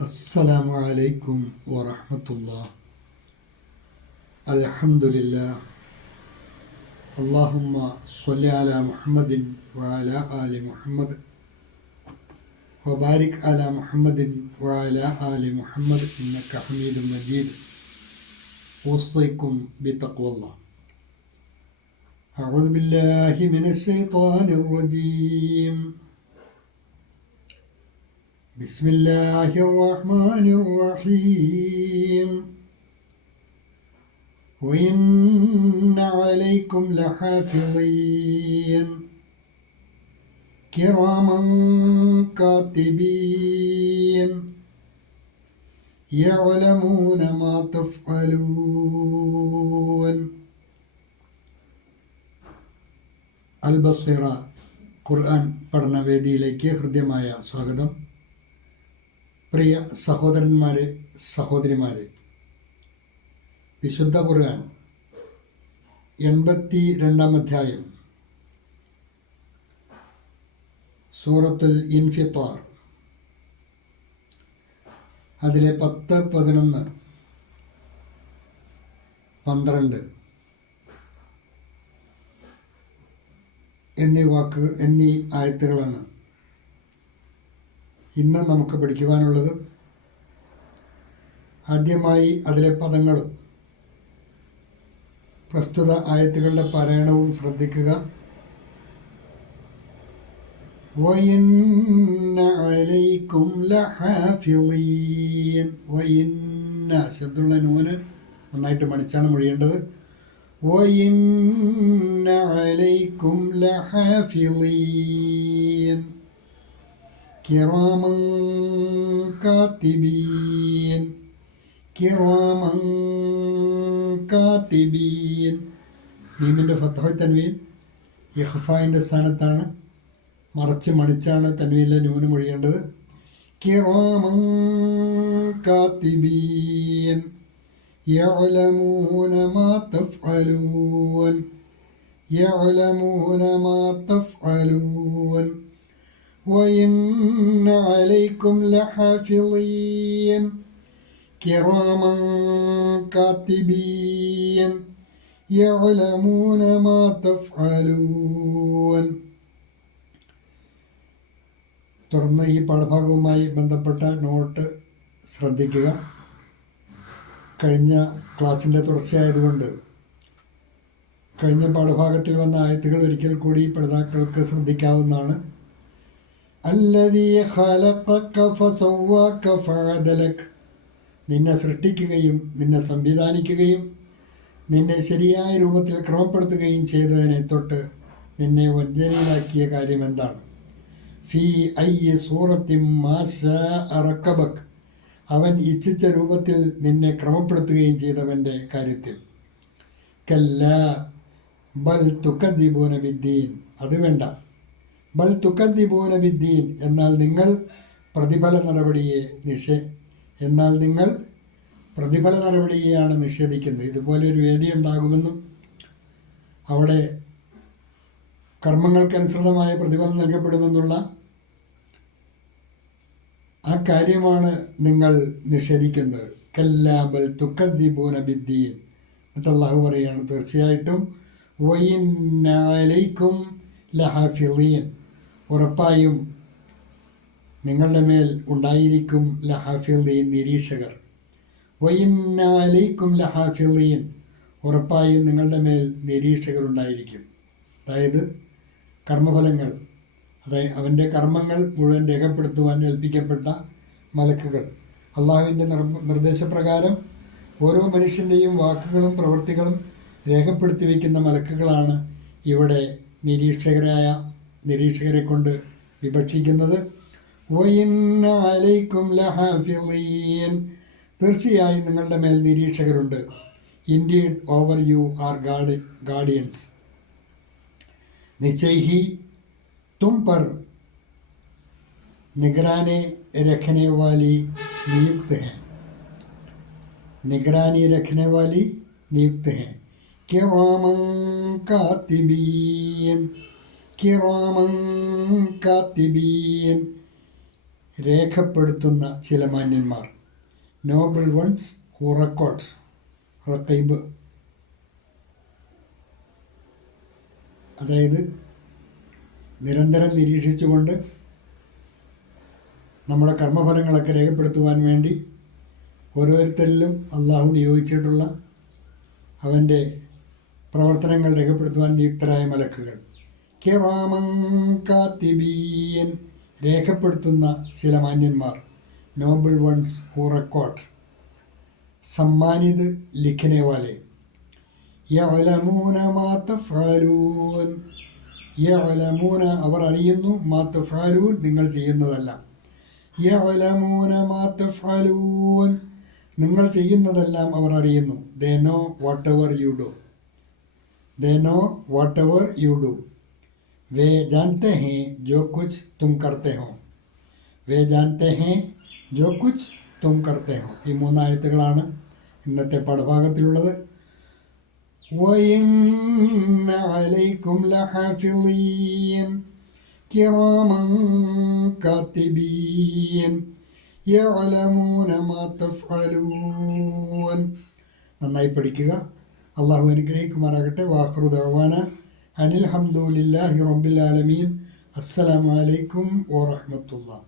السلام عليكم ورحمة الله. الحمد لله. اللهم صل على محمد وعلى آل محمد وبارك على محمد وعلى آل محمد إنك حميد مجيد. أوصيكم بتقوى الله. أعوذ بالله من الشيطان الرجيم. بسم الله الرحمن الرحيم. وإن عليكم لحافظين كراما كاتبين يعلمون ما تفعلون. അൽബസ്വീറ ഖുർആൻ പഠനവേദിയിലേക്ക് ഹൃദ്യമായ സ്വാഗതം. പ്രിയ സഹോദരന്മാരെ, സഹോദരിമാരെ, വിശുദ്ധ ഖുർആൻ 82-ാം അധ്യായം സൂറത്തുൽ ഇൻഫിത്താർ, അതിലെ 10, 11, 12 എന്നീ ആയത്തുകളാണ് ഇന്ന് നമുക്ക് പഠിക്കുവാനുള്ളത്. ആദ്യമായി അതിലെ പദങ്ങളും പ്രസ്തുത ആയത്തുകളുടെ പാരായണവും ശ്രദ്ധിക്കുക. വഇന്ന അലൈക്കും ലഹാഫിളീൻ. വഇന്ന ശബ്ദുള്ള നൂന് നന്നായിട്ട് മണിച്ചാണ് മൊഴിയേണ്ടത്. വഇന്ന അലൈക്കും ലഹാഫിളീൻ കിറാമൻ കാത്തിബീൻ. കിറാമൻ കാത്തിബീൻ. മീമിൻ്റെ ഫത്ഹ തൻവീൻ ഇഖ്ഫായിൻ്റെ സ്ഥാനത്താണ്, മറച്ച് മണിച്ചാണ് തൻവീനിലെ നൂന് മൊഴിയേണ്ടത്. കിറാമൻ കാത്തിബീൻ യഅലമൂന മാ തഫ്അലൂൻ. യഅലമൂന മാ തഫ്അലൂൻ. وإن عليكم لحافظين كراما كاتبين يعلمون ما تفعلون. തുടർന്ന് ഈ പാഠഭാഗവുമായി ബന്ധപ്പെട്ട നോട്ട് ശ്രദ്ധിക്കുക. കഴിഞ്ഞ ക്ലാസ്സിൻ്റെ തുടർച്ചയായതുകൊണ്ട് കഴിഞ്ഞ പാഠഭാഗത്തിൽ വന്ന ആയത്തുകൾ ഒരിക്കൽ കൂടി പഠിതാക്കൾക്ക് ശ്രദ്ധിക്കാവുന്നതാണ്. അല്ലദീ ഖലഖക ഫസവ്വാക ഫഅദലക. നിന്നെ സൃഷ്ടിക്കുകയും നിന്നെ സംവിധാനിക്കുകയും നിന്നെ ശരിയായ രൂപത്തിൽ ക്രമപ്പെടുത്തുകയും ചെയ്തതിനെ തൊട്ട് നിന്നെ വഞ്ചനയിലാക്കിയ കാര്യം എന്താണ്? ഫീ അയ്യി സൂറത്തിൻ മാ ശാഅ റക്കബക. അവൻ ഇച്ഛിച്ച രൂപത്തിൽ നിന്നെ ക്രമപ്പെടുത്തുകയും ചെയ്തവൻ്റെ കാര്യത്തിൽ. കല്ലാ ബൽ തുകദ്ദിബൂന ബിദ്ദീൻ. അത് വേണ്ട. ബൽ തുകദ്ദിബൂന ബിദ്ദീൻ എന്നാൽ നിങ്ങൾ പ്രതിഫല നടപടിയെയാണ് നിഷേധിക്കുന്നത്. ഇതുപോലെ ഒരു വേദി ഉണ്ടാകുമെന്നും അവിടെ കർമ്മങ്ങൾക്കനുസൃതമായ പ്രതിഫലം നൽകപ്പെടുമെന്നുള്ള ആ കാര്യമാണ് നിങ്ങൾ നിഷേധിക്കുന്നത്. കല്ലാ ബൽ തുകദ്ദിബൂന ബിദ്ദീൻ. എന്നിട്ട് അല്ലാഹു പറയുകയാണ്, തീർച്ചയായിട്ടും വഇന്ന അലൈക്കും ലഹാഫിളീൻ. ഉറപ്പായും നിങ്ങളുടെ മേൽ ഉണ്ടായിരിക്കും ലഹാഫിളീൻ, നിരീക്ഷകർ. വഇന്ന അലൈക്കും ലഹാഫിളീൻ. ഉറപ്പായും നിങ്ങളുടെ മേൽ നിരീക്ഷകർ ഉണ്ടായിരിക്കും. അതായത് കർമ്മഫലങ്ങൾ, അതായത് അവൻ്റെ കർമ്മങ്ങൾ മുഴുവൻ രേഖപ്പെടുത്തുവാൻ ഏൽപ്പിക്കപ്പെട്ട മലക്കുകൾ. അള്ളാഹുവിൻ്റെ നിർദ്ദേശപ്രകാരം ഓരോ മനുഷ്യൻ്റെയും വാക്കുകളും പ്രവൃത്തികളും രേഖപ്പെടുത്തി വയ്ക്കുന്ന മലക്കുകളാണ് ഇവിടെ നിരീക്ഷകരെ കൊണ്ട് വിവക്ഷിക്കുന്നത്. വഇന്ന അലൈക്കും ലഹാഫിളീൻ. തീർച്ചയായും നിങ്ങളുടെ മേൽ നിരീക്ഷകരുണ്ട്. Indeed over you are guardians. निश्चय ही तुम पर निगरानी रखने वाली नियुक्त है. निगरानी रखने वाली नियुक्त है. किरामन कातिबीन. കിറാമൻ കാത്തിബീൻ രേഖപ്പെടുത്തുന്ന ചില മാന്യന്മാർ. Noble ones who records. റഖീബ്, അതായത് നിരന്തരം നിരീക്ഷിച്ചുകൊണ്ട് നമ്മുടെ കർമ്മഫലങ്ങളൊക്കെ രേഖപ്പെടുത്തുവാൻ വേണ്ടി ഓരോരുത്തരിലും അള്ളാഹു നിയോഗിച്ചിട്ടുള്ള അവൻ്റെ പ്രവർത്തനങ്ങൾ രേഖപ്പെടുത്തുവാൻ നിയുക്തരായ മലക്കുകൾ. കിറാമൻ കാത്തിബീൻ, രേഖപ്പെടുത്തുന്ന ചില മാന്യന്മാർ. Noble ones who record. സമ്മാനിത് ലിഖനെ വാലെ. യഅലമൂന മാ തഫ്അലൂൻ, യഅലമൂന അവർ അറിയുന്നു, മാ തഫ്അലൂൻ നിങ്ങൾ ചെയ്യുന്നതെല്ലാം. യഅലമൂന മാ തഫ്അലൂൻ നിങ്ങൾ ചെയ്യുന്നതെല്ലാം അവർ അറിയുന്നു. They know whatever you do. They know whatever you do. വേ ജാൻത്തെ ഹേ ജോ കുച്ച് തും കർത്തെ ഹോ. വേ ജാൻത്തെ ഹേ ജോ കുച്ച് തും കർത്തെ ഹോ. ഈ 3 ആയത്തുകളാണ് ഇന്നത്തെ പാഠഭാഗത്തിലുള്ളത്. وَإِنَّ عَلَيْكُمْ لَحَافِظِينَ كِرَامًا كَاتِبِينَ يَعْلَمُونَ مَا تَفْعَلُونَ. നന്നായി പഠിക്കുക. അള്ളാഹു അനുഗ്രഹിക്കുമാറാകട്ടെ. വാഖിറു ദഅ്വാന അനിൽ ഹംദുലില്ലാഹി റബ്ബിൽ ആലമീൻ. അസ്സലാമു അലൈക്കും വറഹ്മത്തുള്ളാഹി.